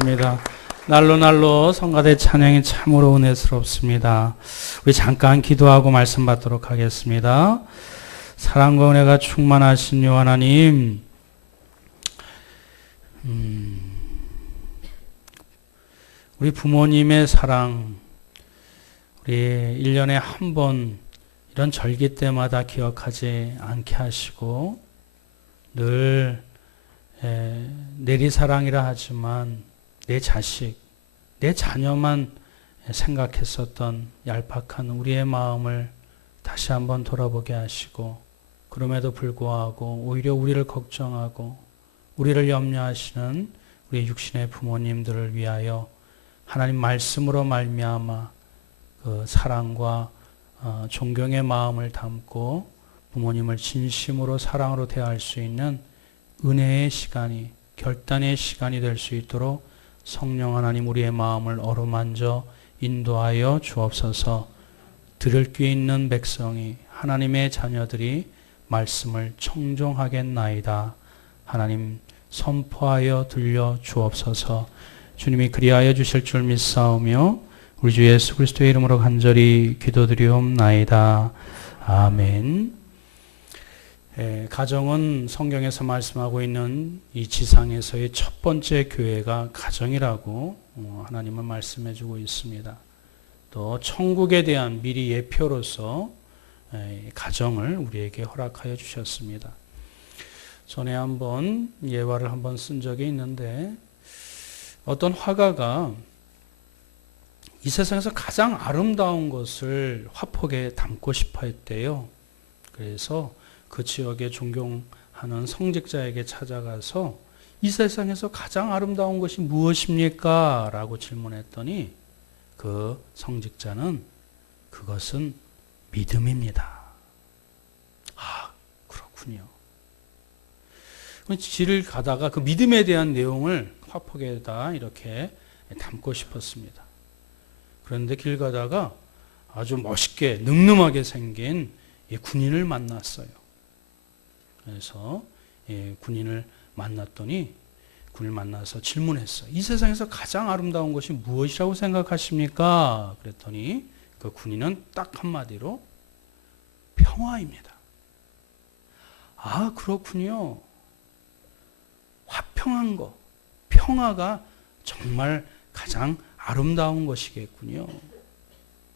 합니다. 날로 날로 성가대 찬양이 참으로 은혜스럽습니다. 우리 잠깐 기도하고 말씀 받도록 하겠습니다. 사랑과 은혜가 충만하신 요 하나님, 우리 부모님의 사랑, 우리 1년에 한 번 이런 절기 때마다 기억하지 않게 하시고 늘 내리사랑이라 하지만 내 자식, 내 자녀만 생각했었던 얄팍한 우리의 마음을 다시 한번 돌아보게 하시고, 그럼에도 불구하고 오히려 우리를 걱정하고 우리를 염려하시는 우리 육신의 부모님들을 위하여 하나님 말씀으로 말미암아 그 사랑과 존경의 마음을 담고 부모님을 진심으로 사랑으로 대할 수 있는 은혜의 시간이, 결단의 시간이 될 수 있도록 성령 하나님 우리의 마음을 어루만져 인도하여 주옵소서. 들을 귀 있는 백성이, 하나님의 자녀들이 말씀을 청종하겠나이다. 하나님 선포하여 들려 주옵소서. 주님이 그리하여 주실 줄 믿사오며 우리 주 예수 그리스도의 이름으로 간절히 기도드리옵나이다. 아멘. 가정은 성경에서 말씀하고 있는 이 지상에서의 첫 번째 교회가 가정이라고 하나님은 말씀해 주고 있습니다. 또 천국에 대한 미리 예표로서 가정을 우리에게 허락하여 주셨습니다. 전에 한번 예화를 한번 쓴 적이 있는데, 어떤 화가가 이 세상에서 가장 아름다운 것을 화폭에 담고 싶어 했대요. 그래서 그 지역에 존경하는 성직자에게 찾아가서 이 세상에서 가장 아름다운 것이 무엇입니까? 라고 질문했더니 그 성직자는 그것은 믿음입니다. 아, 그렇군요. 길을 가다가 그 믿음에 대한 내용을 화폭에다 이렇게 담고 싶었습니다. 그런데 길 가다가 아주 멋있게 늠름하게 생긴 군인을 만났어요. 그래서 군인을 만나서 질문했어요. 이 세상에서 가장 아름다운 것이 무엇이라고 생각하십니까? 그랬더니 그 군인은 딱 한마디로 평화입니다. 아, 그렇군요. 화평한 거, 평화가 정말 가장 아름다운 것이겠군요.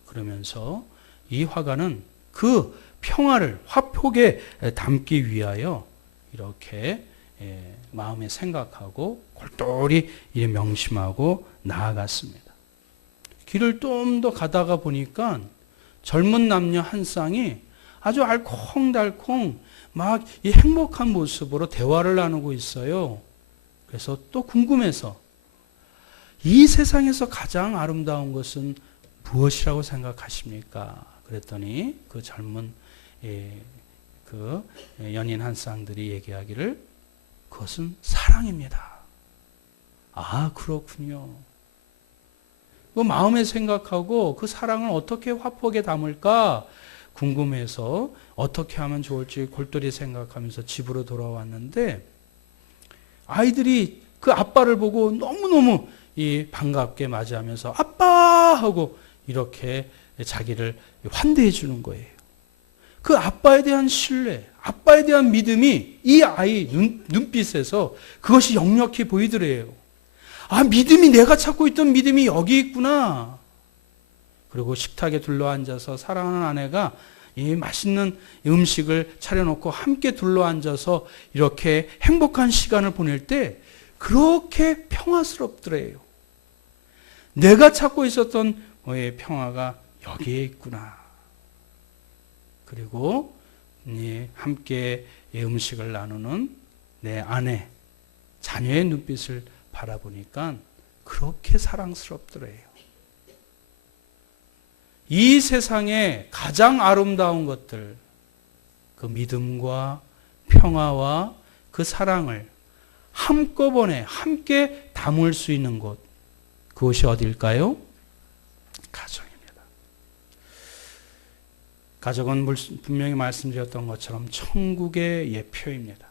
그러면서 이 화가는 그 평화를 화폭에 담기 위하여 이렇게 마음에 생각하고 골똘히 명심하고 나아갔습니다. 길을 좀 더 가다가 보니까 젊은 남녀 한 쌍이 아주 알콩달콩 막 이 행복한 모습으로 대화를 나누고 있어요. 그래서 또 궁금해서 이 세상에서 가장 아름다운 것은 무엇이라고 생각하십니까? 그랬더니 그 젊은 그 연인 한 쌍들이 얘기하기를 그것은 사랑입니다. 아, 그렇군요. 그 마음에 생각하고 그 사랑을 어떻게 화폭에 담을까 궁금해서 어떻게 하면 좋을지 골똘히 생각하면서 집으로 돌아왔는데, 아이들이 그 아빠를 보고 너무너무 반갑게 맞이하면서 아빠 하고 이렇게 자기를 환대해 주는 거예요. 그 아빠에 대한 신뢰, 아빠에 대한 믿음이 이 아이 눈빛에서 그것이 역력히 보이더래요. 아, 믿음이, 내가 찾고 있던 믿음이 여기 있구나. 그리고 식탁에 둘러앉아서 사랑하는 아내가 이 맛있는 음식을 차려놓고 함께 둘러앉아서 이렇게 행복한 시간을 보낼 때 그렇게 평화스럽더래요. 내가 찾고 있었던 평화가 여기에 있구나. 그리고 함께 음식을 나누는 내 아내, 자녀의 눈빛을 바라보니까 그렇게 사랑스럽더래요. 이 세상에 가장 아름다운 것들, 그 믿음과 평화와 그 사랑을 한꺼번에 함께 담을 수 있는 곳, 그것이 어딜까요? 가정입니다. 가정은 분명히 말씀드렸던 것처럼 천국의 예표입니다.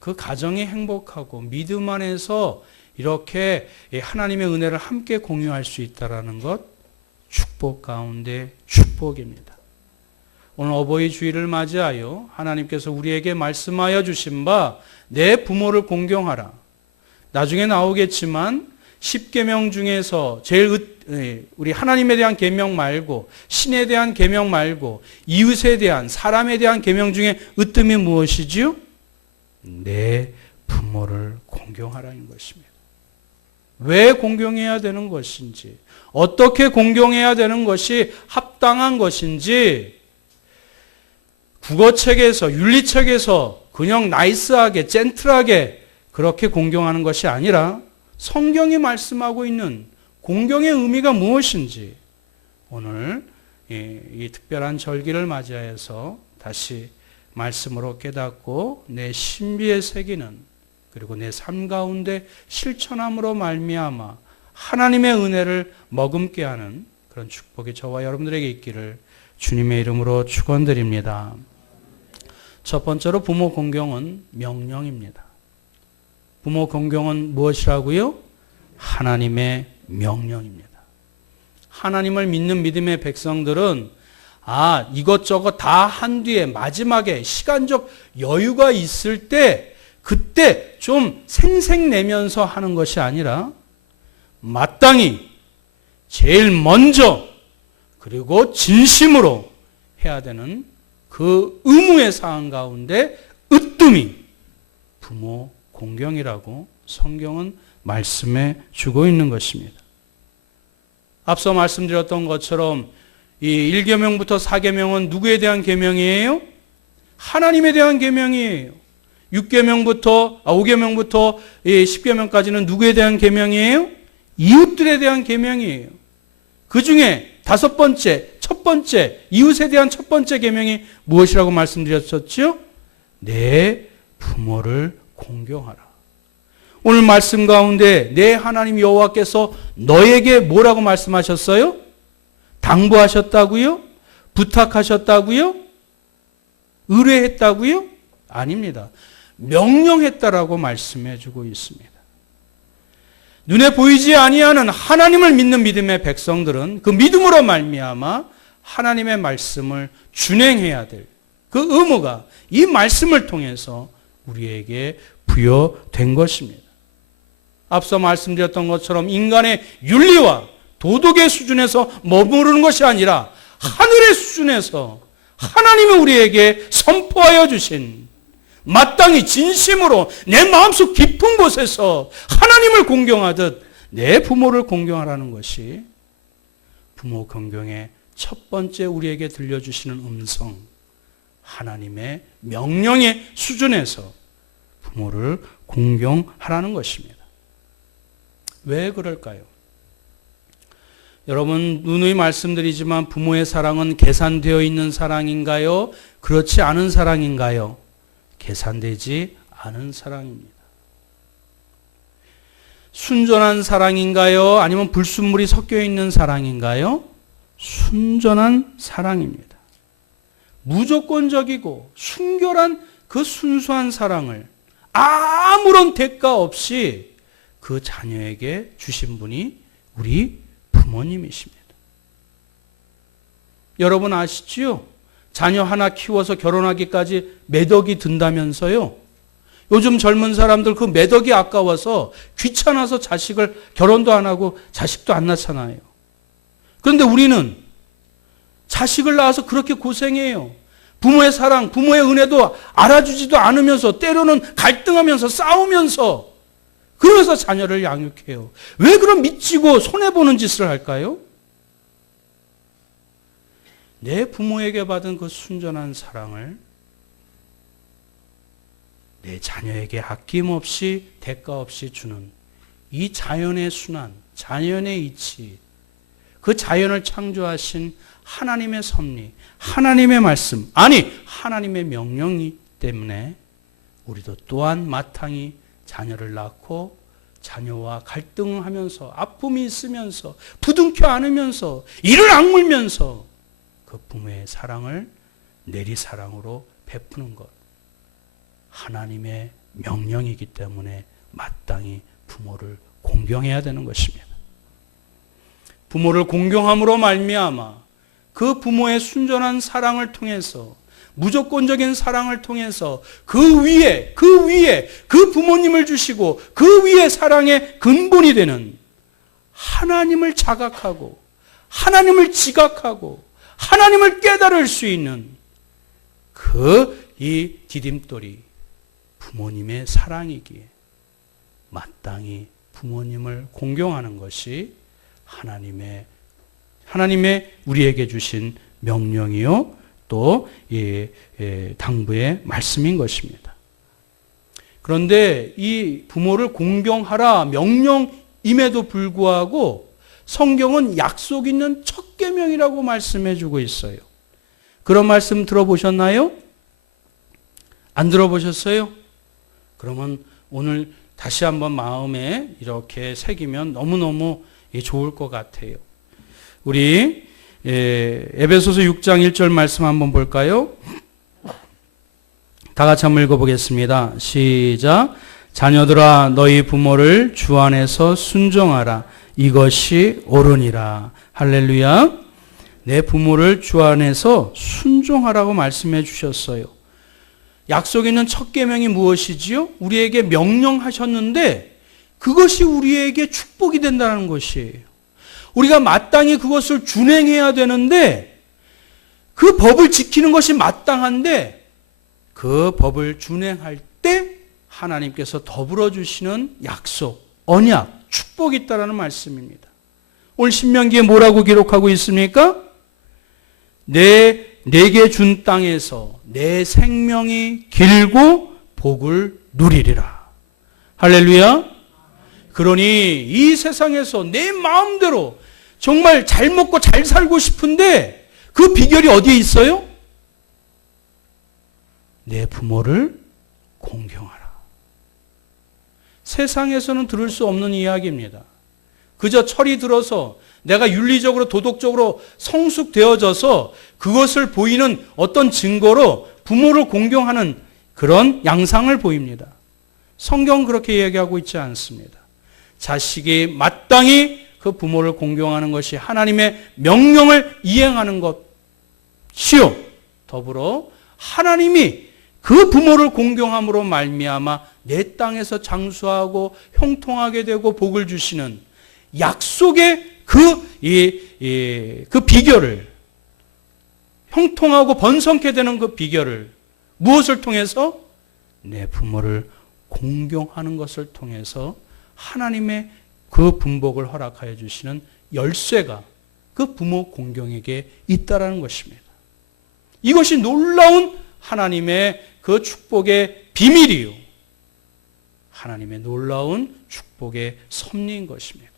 그 가정이 행복하고 믿음 안에서 이렇게 하나님의 은혜를 함께 공유할 수 있다는 것, 축복 가운데 축복입니다. 오늘 어버이 주일을 맞이하여 하나님께서 우리에게 말씀하여 주신 바 내 부모를 공경하라. 나중에 나오겠지만 10계명 중에서 제일 우리 하나님에 대한 계명 말고 신에 대한 계명 말고 이웃에 대한 사람에 대한 계명 중에 으뜸이 무엇이지요? 내 부모를 공경하라는 것입니다. 왜 공경해야 되는 것인지, 어떻게 공경해야 되는 것이 합당한 것인지 국어책에서 윤리책에서 그냥 나이스하게 젠틀하게 그렇게 공경하는 것이 아니라 성경이 말씀하고 있는 공경의 의미가 무엇인지 오늘 이 특별한 절기를 맞이해서 다시 말씀으로 깨닫고 내 신비에 새기는, 그리고 내 삶 가운데 실천함으로 말미암아 하나님의 은혜를 머금게 하는 그런 축복이 저와 여러분들에게 있기를 주님의 이름으로 축원드립니다. 첫 번째로 부모 공경은 명령입니다. 부모 공경은 무엇이라고요? 하나님의 명령입니다. 하나님을 믿는 믿음의 백성들은 이것저것 다 한 뒤에 마지막에 시간적 여유가 있을 때 그때 좀 생색내면서 하는 것이 아니라 마땅히 제일 먼저 그리고 진심으로 해야 되는 그 의무의 사항 가운데 으뜸이 부모 공경이라고 성경은 말씀해 주고 있는 것입니다. 앞서 말씀드렸던 것처럼 이 1계명부터 4계명은 누구에 대한 계명이에요? 하나님에 대한 계명이에요. 5계명부터 10계명까지는 누구에 대한 계명이에요? 이웃들에 대한 계명이에요. 그 중에 첫 번째, 이웃에 대한 첫 번째 계명이 무엇이라고 말씀드렸었죠? 내 부모를 공경하라. 오늘 말씀 가운데 내 하나님 여호와께서 너에게 뭐라고 말씀하셨어요? 당부하셨다고요? 부탁하셨다고요? 의뢰했다고요? 아닙니다. 명령했다라고 말씀해 주고 있습니다. 눈에 보이지 아니하는 하나님을 믿는 믿음의 백성들은 그 믿음으로 말미암아 하나님의 말씀을 준행해야 될 그 의무가 이 말씀을 통해서 우리에게 부여된 것입니다. 앞서 말씀드렸던 것처럼 인간의 윤리와 도덕의 수준에서 머무르는 것이 아니라 하늘의 수준에서 하나님이 우리에게 선포하여 주신, 마땅히 진심으로 내 마음속 깊은 곳에서 하나님을 공경하듯 내 부모를 공경하라는 것이 부모 공경의 첫 번째 우리에게 들려주시는 음성, 하나님의 명령의 수준에서 부모를 공경하라는 것입니다. 왜 그럴까요? 여러분, 누누이 말씀드리지만 부모의 사랑은 계산되어 있는 사랑인가요? 그렇지 않은 사랑인가요? 계산되지 않은 사랑입니다. 순전한 사랑인가요? 아니면 불순물이 섞여 있는 사랑인가요? 순전한 사랑입니다. 무조건적이고 순결한 그 순수한 사랑을 아무런 대가 없이 그 자녀에게 주신 분이 우리 부모님이십니다. 여러분 아시지요? 자녀 하나 키워서 결혼하기까지 몇 억이 든다면서요? 요즘 젊은 사람들 그 몇 억이 아까워서 귀찮아서 자식을 결혼도 안 하고 자식도 안 낳잖아요. 그런데 우리는 자식을 낳아서 그렇게 고생해요. 부모의 사랑, 부모의 은혜도 알아주지도 않으면서 때로는 갈등하면서 싸우면서 그래서 자녀를 양육해요. 왜 그런 미치고 손해보는 짓을 할까요? 내 부모에게 받은 그 순전한 사랑을 내 자녀에게 아낌없이 대가 없이 주는 이 자연의 순환, 자연의 이치, 그 자연을 창조하신 하나님의 섭리, 하나님의 말씀, 아니 하나님의 명령이기 때문에 우리도 또한 마땅히 자녀를 낳고 자녀와 갈등하면서 아픔이 있으면서 부둥켜 안으면서 이를 악물면서 그 부모의 사랑을 내리사랑으로 베푸는 것, 하나님의 명령이기 때문에 마땅히 부모를 공경해야 되는 것입니다. 부모를 공경함으로 말미암아 그 부모의 순전한 사랑을 통해서, 무조건적인 사랑을 통해서 그 위에 그 부모님을 주시고 그 위에 사랑의 근본이 되는 하나님을 자각하고 하나님을 지각하고 하나님을 깨달을 수 있는 이 디딤돌이 부모님의 사랑이기에 마땅히 부모님을 공경하는 것이 하나님의 우리에게 주신 명령이요 또 당부의 말씀인 것입니다. 그런데 이 부모를 공경하라 명령임에도 불구하고 성경은 약속 있는 첫 계명이라고 말씀해 주고 있어요. 그런 말씀 들어보셨나요? 안 들어보셨어요? 그러면 오늘 다시 한번 마음에 이렇게 새기면 너무너무 좋을 것 같아요. 우리 에베소서 6장 1절 말씀 한번 볼까요? 다 같이 한번 읽어보겠습니다. 시작. 자녀들아 너희 부모를 주 안에서 순종하라. 이것이 옳으니라. 할렐루야. 내 부모를 주 안에서 순종하라고 말씀해 주셨어요. 약속 있는 첫 계명이 무엇이지요? 우리에게 명령하셨는데 그것이 우리에게 축복이 된다는 것이에요. 우리가 마땅히 그것을 준행해야 되는데 그 법을 지키는 것이 마땅한데 그 법을 준행할 때 하나님께서 더불어 주시는 약속, 언약, 축복이 있다라는 말씀입니다. 오늘 신명기에 뭐라고 기록하고 있습니까? 내게 준 땅에서 내 생명이 길고 복을 누리리라. 할렐루야. 그러니 이 세상에서 내 마음대로 정말 잘 먹고 잘 살고 싶은데 그 비결이 어디에 있어요? 내 부모를 공경하라. 세상에서는 들을 수 없는 이야기입니다. 그저 철이 들어서 내가 윤리적으로 도덕적으로 성숙되어져서 그것을 보이는 어떤 증거로 부모를 공경하는 그런 양상을 보입니다. 성경은 그렇게 얘기하고 있지 않습니다. 자식이 마땅히 그 부모를 공경하는 것이 하나님의 명령을 이행하는 것이요. 더불어 하나님이 그 부모를 공경함으로 말미암아 내 땅에서 장수하고 형통하게 되고 복을 주시는 약속의 그 비결을, 형통하고 번성케 되는 그 비결을 무엇을 통해서? 내 부모를 공경하는 것을 통해서 하나님의 그 분복을 허락하여 주시는 열쇠가 그 부모 공경에게 있다라는 것입니다. 이것이 놀라운 하나님의 그 축복의 비밀이요. 하나님의 놀라운 축복의 섭리인 것입니다.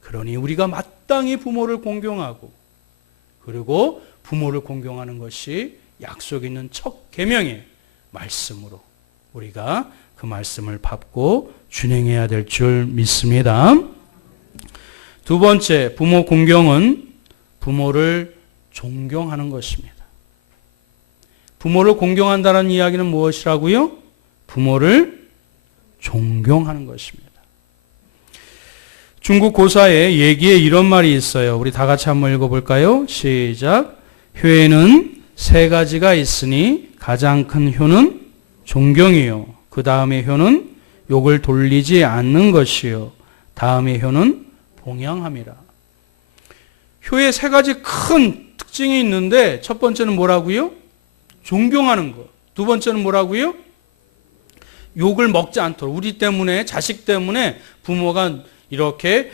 그러니 우리가 마땅히 부모를 공경하고 그리고 부모를 공경하는 것이 약속 있는 첫 계명의 말씀으로 우리가 그 말씀을 밟고 준행해야 될 줄 믿습니다. 두 번째, 부모 공경은 부모를 존경하는 것입니다. 부모를 공경한다는 이야기는 무엇이라고요? 부모를 존경하는 것입니다. 중국 고사의 얘기에 이런 말이 있어요. 우리 다 같이 한번 읽어볼까요? 시작. 효에는 세 가지가 있으니 가장 큰 효는 존경이요. 그 다음의 효는 욕을 돌리지 않는 것이요. 다음의 효는 봉양함이라. 효에 세 가지 큰 특징이 있는데 첫 번째는 뭐라고요? 존경하는 것. 두 번째는 뭐라고요? 욕을 먹지 않도록. 우리 때문에, 자식 때문에 부모가 이렇게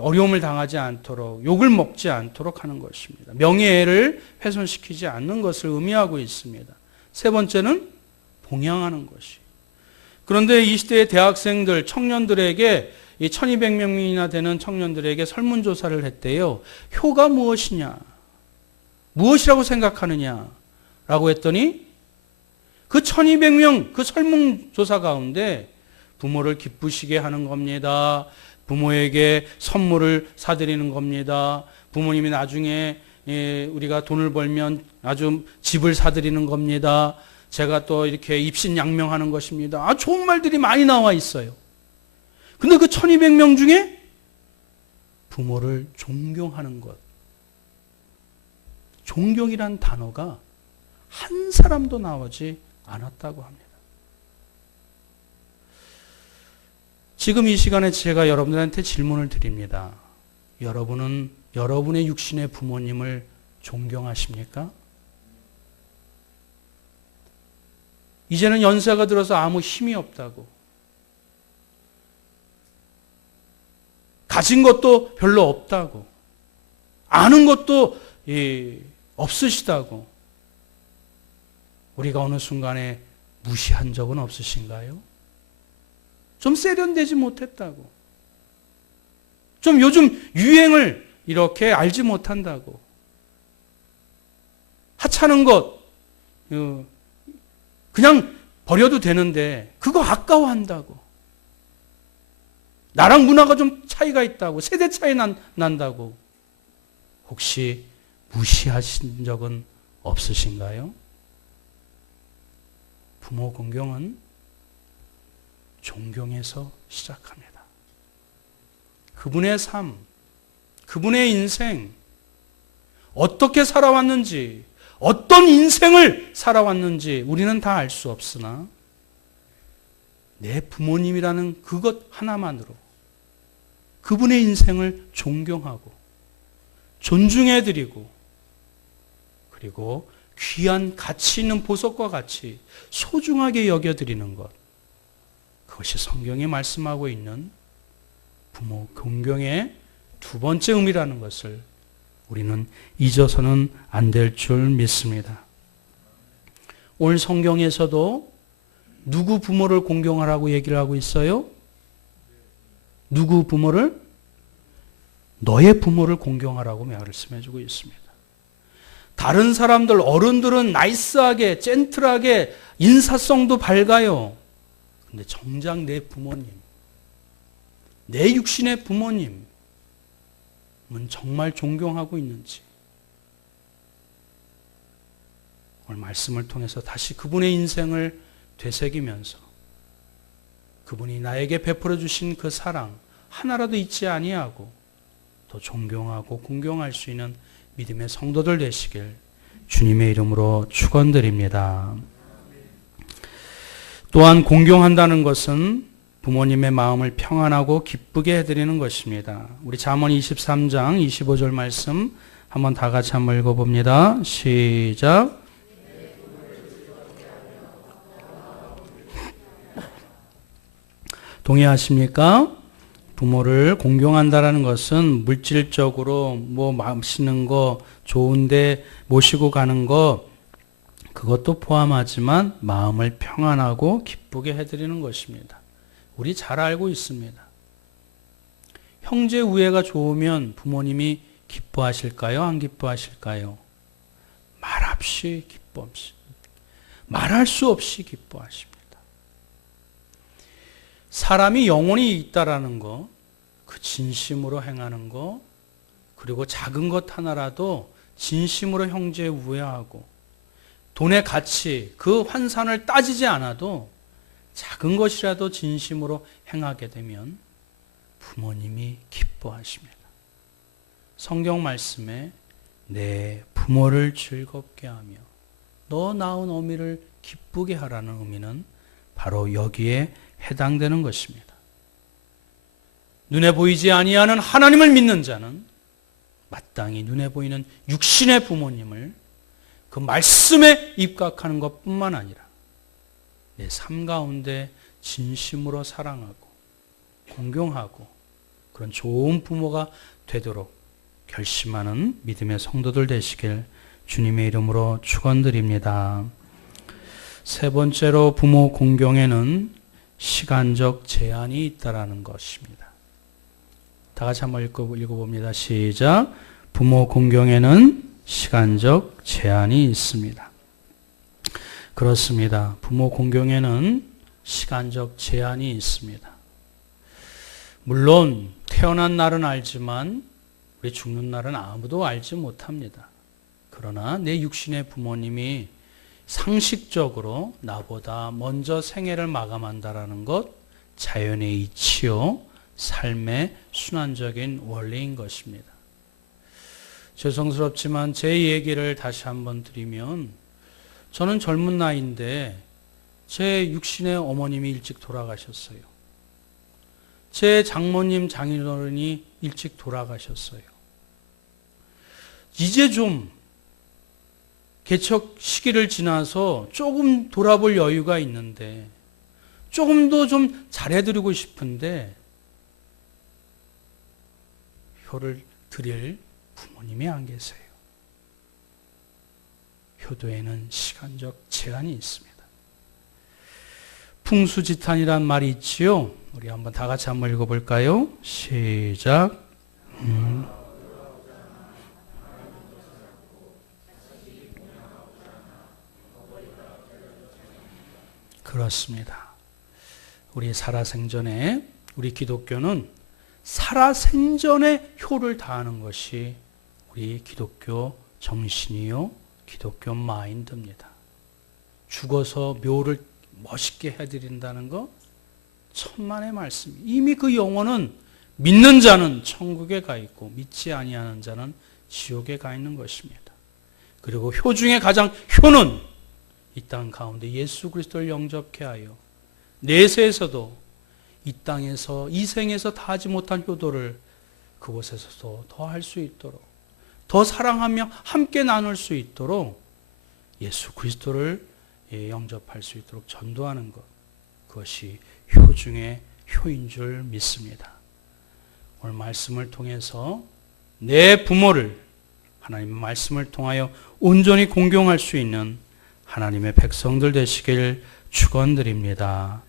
어려움을 당하지 않도록, 욕을 먹지 않도록 하는 것입니다. 명예를 훼손시키지 않는 것을 의미하고 있습니다. 세 번째는 봉양하는 것이. 그런데 이 시대의 대학생들, 청년들에게 이 1200명이나 되는 청년들에게 설문조사를 했대요. 효가 무엇이냐? 무엇이라고 생각하느냐? 라고 했더니 그 1200명 그 설문조사 가운데 부모를 기쁘시게 하는 겁니다. 부모에게 선물을 사드리는 겁니다. 부모님이 나중에 우리가 돈을 벌면 아주 집을 사드리는 겁니다. 제가 또 이렇게 입신양명하는 것입니다. 좋은 말들이 많이 나와 있어요. 근데 그 1200명 중에 부모를 존경하는 것. 존경이란 단어가 한 사람도 나오지 않았다고 합니다. 지금 이 시간에 제가 여러분들한테 질문을 드립니다. 여러분은 여러분의 육신의 부모님을 존경하십니까? 이제는 연세가 들어서 아무 힘이 없다고. 가진 것도 별로 없다고. 아는 것도 없으시다고. 우리가 어느 순간에 무시한 적은 없으신가요? 좀 세련되지 못했다고. 좀 요즘 유행을 이렇게 알지 못한다고. 하찮은 것 그냥 버려도 되는데 그거 아까워한다고. 나랑 문화가 좀 차이가 있다고. 세대 차이 난다고. 혹시 무시하신 적은 없으신가요? 부모 공경은 존경에서 시작합니다. 그분의 삶, 그분의 인생, 어떻게 살아왔는지, 어떤 인생을 살아왔는지 우리는 다 알 수 없으나 내 부모님이라는 그것 하나만으로 그분의 인생을 존경하고 존중해드리고 그리고 귀한 가치 있는 보석과 같이 소중하게 여겨드리는 것, 그것이 성경이 말씀하고 있는 부모 공경의 두 번째 의미라는 것을 우리는 잊어서는 안 될 줄 믿습니다. 오늘 성경에서도 누구 부모를 공경하라고 얘기를 하고 있어요? 누구 부모를? 너의 부모를 공경하라고 말씀해주고 있습니다. 다른 사람들, 어른들은 나이스하게, 젠틀하게, 인사성도 밝아요. 근데 정작 내 부모님, 내 육신의 부모님은 정말 존경하고 있는지, 오늘 말씀을 통해서 다시 그분의 인생을 되새기면서 그분이 나에게 베풀어 주신 그 사랑 하나라도 잊지 아니하고 더 존경하고 공경할 수 있는 믿음의 성도들 되시길 주님의 이름으로 축원드립니다. 또한 공경한다는 것은 부모님의 마음을 평안하고 기쁘게 해드리는 것입니다. 우리 잠언 23장 25절 말씀 한번 다 같이 한번 읽어봅니다. 시작. 동의하십니까? 부모를 공경한다는 것은 물질적으로 뭐 맛있는 거, 좋은데 모시고 가는 거, 그것도 포함하지만 마음을 평안하고 기쁘게 해드리는 것입니다. 우리 잘 알고 있습니다. 형제 우애가 좋으면 부모님이 기뻐하실까요? 안 기뻐하실까요? 말할 수 없이 기뻐하십니다. 사람이 영혼이 있다라는 거, 그 진심으로 행하는 거, 그리고 작은 것 하나라도 진심으로 형제 우애하고 돈의 가치, 그 환산을 따지지 않아도 작은 것이라도 진심으로 행하게 되면 부모님이 기뻐하십니다. 성경 말씀에 내 부모를 즐겁게 하며 너 낳은 어미를 기쁘게 하라는 의미는 바로 여기에 해당되는 것입니다. 눈에 보이지 아니하는 하나님을 믿는 자는 마땅히 눈에 보이는 육신의 부모님을 그 말씀에 입각하는 것뿐만 아니라 내 삶 가운데 진심으로 사랑하고 공경하고 그런 좋은 부모가 되도록 결심하는 믿음의 성도들 되시길 주님의 이름으로 축원드립니다. 세 번째로 부모 공경에는 시간적 제한이 있다라는 것입니다. 다 같이 한번 읽어봅니다. 시작. 부모 공경에는 시간적 제한이 있습니다. 그렇습니다. 부모 공경에는 시간적 제한이 있습니다. 물론 태어난 날은 알지만 우리 죽는 날은 아무도 알지 못합니다. 그러나 내 육신의 부모님이 상식적으로 나보다 먼저 생애를 마감한다라는 것, 자연의 이치요, 삶의 순환적인 원리인 것입니다. 죄송스럽지만 제 얘기를 다시 한번 드리면, 저는 젊은 나이인데 제 육신의 어머님이 일찍 돌아가셨어요. 제 장모님, 장인어른이 일찍 돌아가셨어요. 이제 좀 개척 시기를 지나서 조금 돌아볼 여유가 있는데, 조금 더 좀 잘해드리고 싶은데 효를 드릴 부모님이 안 계세요. 효도에는 시간적 제한이 있습니다. 풍수지탄이란 말이 있지요. 우리 한번 다 같이 한번 읽어볼까요? 시작. 그렇습니다. 우리 살아생전에, 우리 기독교는 살아생전에 효를 다하는 것이 우리 기독교 정신이요, 기독교 마인드입니다. 죽어서 묘를 멋있게 해드린다는 거 천만의 말씀. 이미 그 영혼은 믿는 자는 천국에 가 있고 믿지 아니하는 자는 지옥에 가 있는 것입니다. 그리고 효 중에 가장 효는 이 땅 가운데 예수 그리스도를 영접케 하여 내세에서도 이 땅에서 이 생에서 다 하지 못한 효도를 그곳에서도 더 할 수 있도록, 더 사랑하며 함께 나눌 수 있도록 예수 그리스도를 영접할 수 있도록 전도하는 것, 그것이 효 중에 효인 줄 믿습니다. 오늘 말씀을 통해서 내 부모를 하나님의 말씀을 통하여 온전히 공경할 수 있는 하나님의 백성들 되시길 축원드립니다.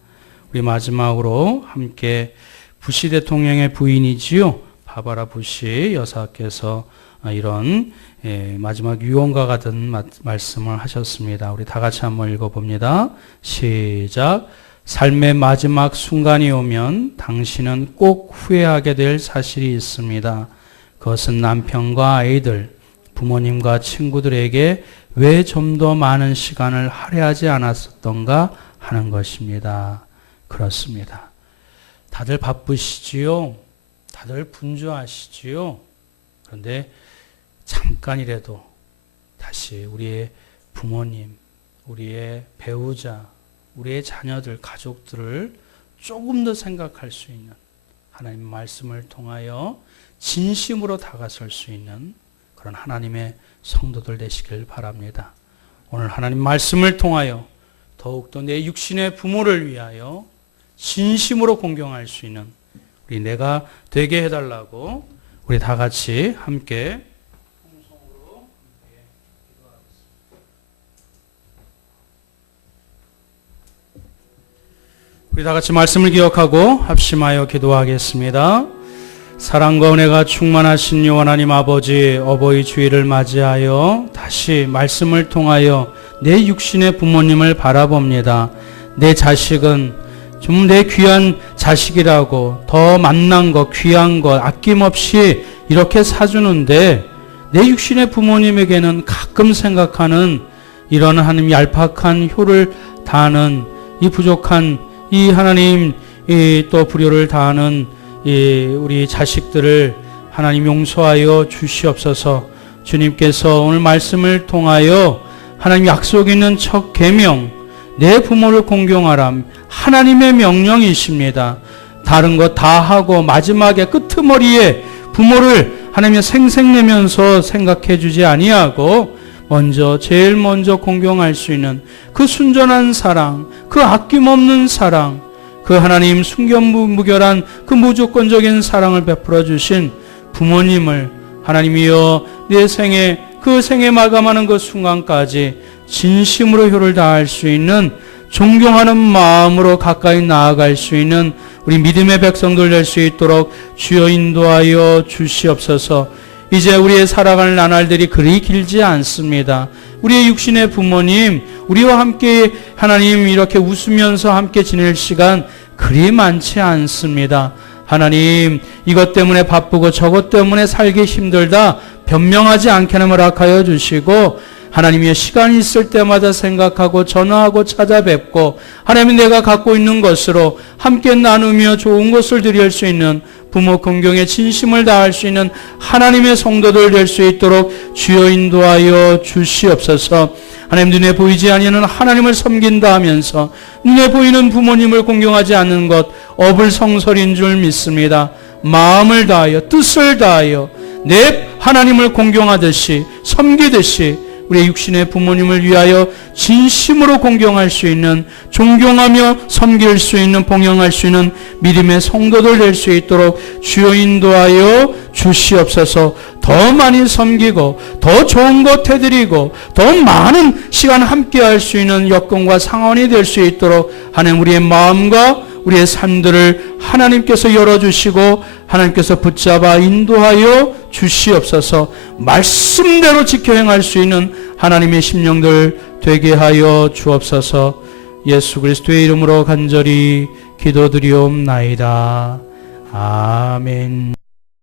우리 마지막으로 함께 부시 대통령의 부인이지요, 바바라 부시 여사께서 이런 마지막 유언과 같은 말씀을 하셨습니다. 우리 다 같이 한번 읽어봅니다. 시작. 삶의 마지막 순간이 오면 당신은 꼭 후회하게 될 사실이 있습니다. 그것은 남편과 아이들, 부모님과 친구들에게 왜 좀 더 많은 시간을 할애하지 않았었던가 하는 것입니다. 그렇습니다. 다들 바쁘시지요? 다들 분주하시지요? 그런데 잠깐이라도 다시 우리의 부모님, 우리의 배우자, 우리의 자녀들, 가족들을 조금 더 생각할 수 있는, 하나님 말씀을 통하여 진심으로 다가설 수 있는 그런 하나님의 성도들 되시길 바랍니다. 오늘 하나님 말씀을 통하여 더욱더 내 육신의 부모를 위하여 진심으로 공경할 수 있는 우리 내가 되게 해달라고 우리 다 같이 함께 통성으로 기도하겠습니다. 우리 다 같이 말씀을 기억하고 합심하여 기도하겠습니다. 사랑과 은혜가 충만하신 하나님 아버지, 어버이 주일을 맞이하여 다시 말씀을 통하여 내 육신의 부모님을 바라봅니다. 내 자식은 좀 내 귀한 자식이라고 더 만난 것, 귀한 것 아낌없이 이렇게 사주는데, 내 육신의 부모님에게는 가끔 생각하는 이런 하나님 얄팍한 효를 다하는 이 부족한 이 하나님 또 불효를 다하는 우리 자식들을 하나님 용서하여 주시옵소서. 주님께서 오늘 말씀을 통하여 하나님 약속 있는 첫 계명, 내 부모를 공경하라, 하나님의 명령이십니다. 다른 거 다 하고 마지막에 끄트머리에 부모를 하나님이 생색내면서 생각해 주지 아니하고 제일 먼저 공경할 수 있는 그 순전한 사랑, 그 아낌없는 사랑, 그 하나님 순견무결한 그 무조건적인 사랑을 베풀어 주신 부모님을 하나님이여 내 생에, 그 생에 마감하는 그 순간까지 진심으로 효를 다할 수 있는, 존경하는 마음으로 가까이 나아갈 수 있는 우리 믿음의 백성들 될 수 있도록 주여 인도하여 주시옵소서. 이제 우리의 살아갈 나날들이 그리 길지 않습니다. 우리의 육신의 부모님, 우리와 함께 하나님 이렇게 웃으면서 함께 지낼 시간 그리 많지 않습니다. 하나님, 이것 때문에 바쁘고 저것 때문에 살기 힘들다 변명하지 않게 허락하여 주시고, 하나님의 시간이 있을 때마다 생각하고 전화하고 찾아뵙고 하나님이 내가 갖고 있는 것으로 함께 나누며 좋은 것을 드릴 수 있는 부모 긍경에 진심을 다할 수 있는 하나님의 성도들 될 수 있도록 주여 인도하여 주시옵소서. 하나님 눈에 보이지 아니하는 하나님을 섬긴다 하면서 눈에 보이는 부모님을 공경하지 않는 것 어불성설인 줄 믿습니다. 마음을 다하여 뜻을 다하여 내 하나님을 공경하듯이 섬기듯이 우리의 육신의 부모님을 위하여 진심으로 공경할 수 있는, 존경하며 섬길 수 있는, 봉양할 수 있는 믿음의 성도들 될 수 있도록 주여 인도하여 주시옵소서. 더 많이 섬기고 더 좋은 것 해드리고 더 많은 시간 함께 할 수 있는 여건과 상황이 될 수 있도록 하나님 우리의 마음과 우리의 삶들을 하나님께서 열어주시고 하나님께서 붙잡아 인도하여 주시옵소서. 말씀대로 지켜 행할 수 있는 하나님의 심령들 되게 하여 주옵소서. 예수 그리스도의 이름으로 간절히 기도드리옵나이다. 아멘.